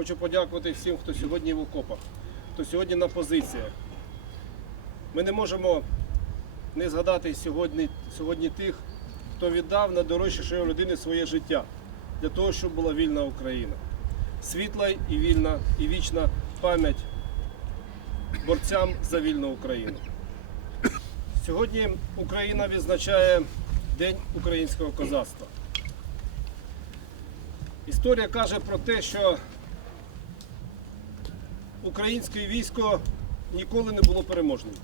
Хочу подякувати всім, хто сьогодні в окопах, хто сьогодні на позиціях. Ми не можемо не згадати сьогодні, сьогодні тих, хто віддав на дорожчішої людини своє життя для того, щоб була вільна Україна. Світла і вільна і вічна пам'ять борцям за вільну Україну. Сьогодні Україна відзначає День українського козацтва. Історія каже про те, що українське військо ніколи не було переможним.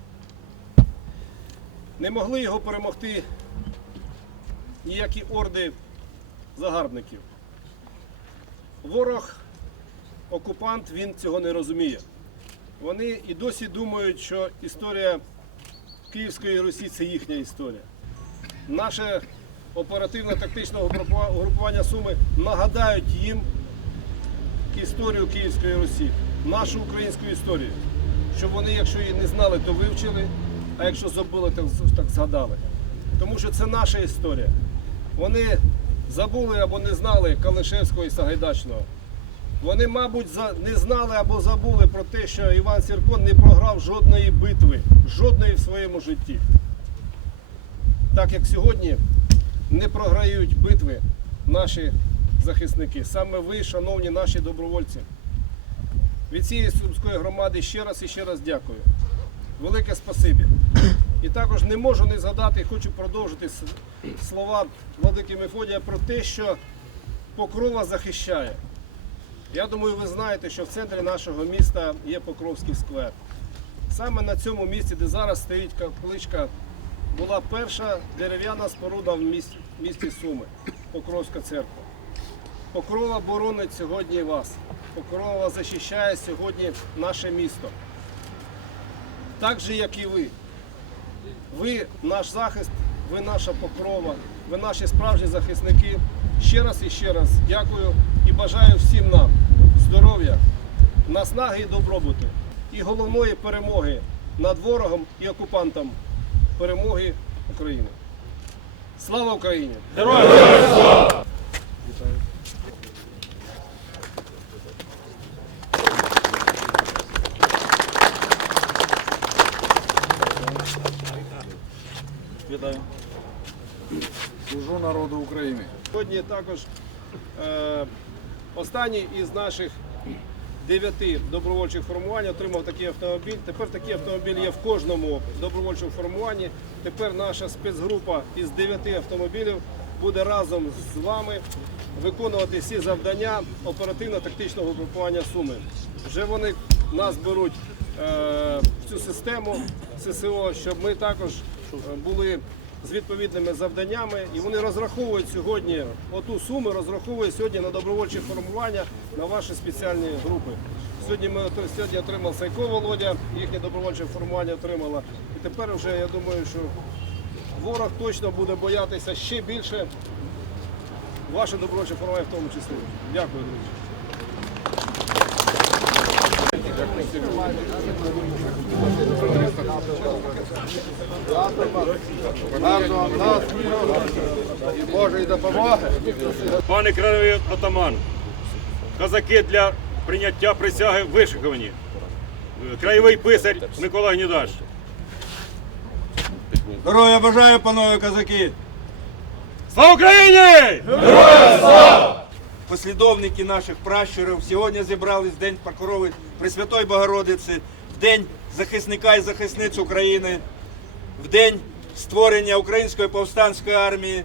Не могли його перемогти ніякі орди загарбників. Ворог, окупант, він цього не розуміє. Вони і досі думають, що історія Київської Русі це їхня історія. Наше оперативно-тактичне угрупування Суми нагадають їм історію Київської Русі, нашу українську історію. Щоб вони, якщо її не знали, то вивчили, а якщо забули, то так згадали. Тому що це наша історія. Вони забули або не знали Калишевського і Сагайдачного. Вони, мабуть, не знали або забули про те, що Іван Сірко не програв жодної битви, жодної в своєму житті. Так як сьогодні не програють битви наші захисники. Саме ви, шановні наші добровольці. Від цієї сумської громади ще раз і ще раз дякую. Велике спасибі. І також не можу не згадати, хочу продовжити слова владики Мефодія про те, що Покрова захищає. Я думаю, ви знаєте, що в центрі нашого міста є Покровський сквер. Саме на цьому місці, де зараз стоїть капличка, була перша дерев'яна споруда в місті, Суми, Покровська церква. Покрова боронить сьогодні вас. Покрова захищає сьогодні наше місто. Так же, як і ви. Ви наш захист, ви наша покрова, ви наші справжні захисники. Ще раз і ще раз дякую і бажаю всім нам здоров'я, наснаги і добробуту, і головної перемоги над ворогом і окупантом перемоги України. Слава Україні! Вітаю. Служу народу України. Сьогодні також е, останній із наших дев'яти добровольчих формувань отримав такий автомобіль. Тепер такий автомобіль є в кожному добровольчому формуванні. Тепер наша спецгрупа із дев'яти автомобілів буде разом з вами виконувати всі завдання оперативно-тактичного групування Суми. Вже вони нас беруть е, в цю систему ССО, щоб ми також е, були з відповідними завданнями, і вони розраховують сьогодні оту суму, розраховують сьогодні на добровольчі формування на ваші спеціальні групи. Сьогодні ми сьогодні отримав Сайко Володя, їхнє добровольче формування отримало. І тепер вже я думаю, що ворог точно буде боятися ще більше ваше добровольче формування в тому числі. Дякую, друзі. І Божої допомоги. Пане краєвий отаман, козаки для прийняття присяги вишиковані. Краєвий писар Микола Гнідаш. Здоров'я бажаю, панове козаки. Слава Україні! послідовники наших пращурів сьогодні зібрались в День Покрови Пресвятої Богородиці, в День захисника і захисниць України, в день створення Української повстанської армії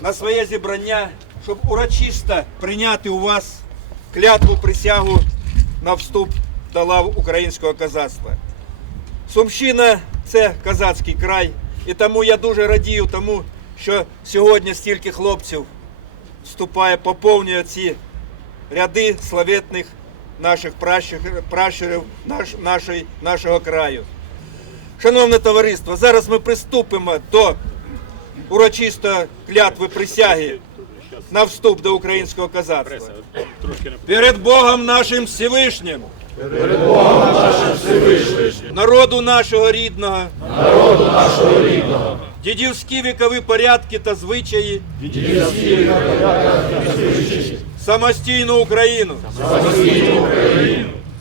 на своє зібрання, щоб урочисто прийняти у вас клятву присягу на вступ до лав українського козацтва. Сумщина це козацький край, і тому я дуже радію тому, що сьогодні стільки хлопців вступає, поповнює ці ряди славетних наших пращурів, пращурів наш, нашої, нашого краю. Шановне товариство, зараз ми приступимо до урочистої клятви присяги на вступ до українського не Перед Богом нашим Всевишнім. Перед Богом нашим Всевишнім. Народу нашого рідного. Народу нашого рідного. Дідівські вікові порядки та звичаї. Дідівські вікові порядки та звичаї. самостійну Україну.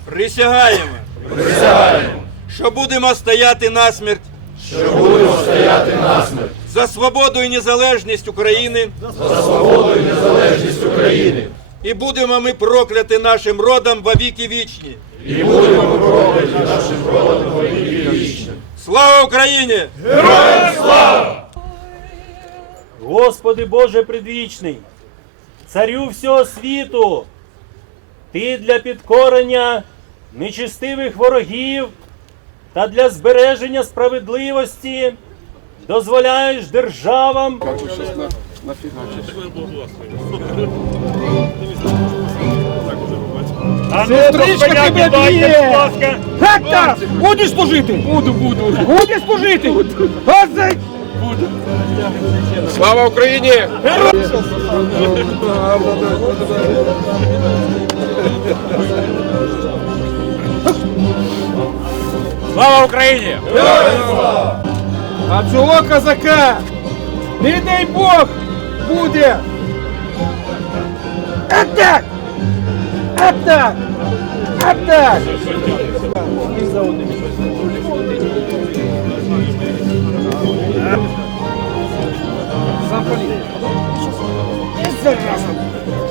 Присягаємо. Присягаємо. Що будемо стояти насмерть. Що будемо стояти насмерть. За свободу і незалежність України. За свободу і незалежність України. І будемо ми прокляти нашим родом во віки вічні. І будемо ми прокляти нашим родом во віки вічні. Слава Україні! Господи Боже предвічний, царю всього світу, ти для підкорення нечистивих ворогів та для збереження справедливості дозволяєш державам А ну, кидайте, будь ласка. Гетта! Будеш служити? Буду, буду. Будеш служити? Газай! Слава Україні! Слава Україні! А цього козака, не дай Бог, буде. Атак! Атак! Атак! Запали. Зараза.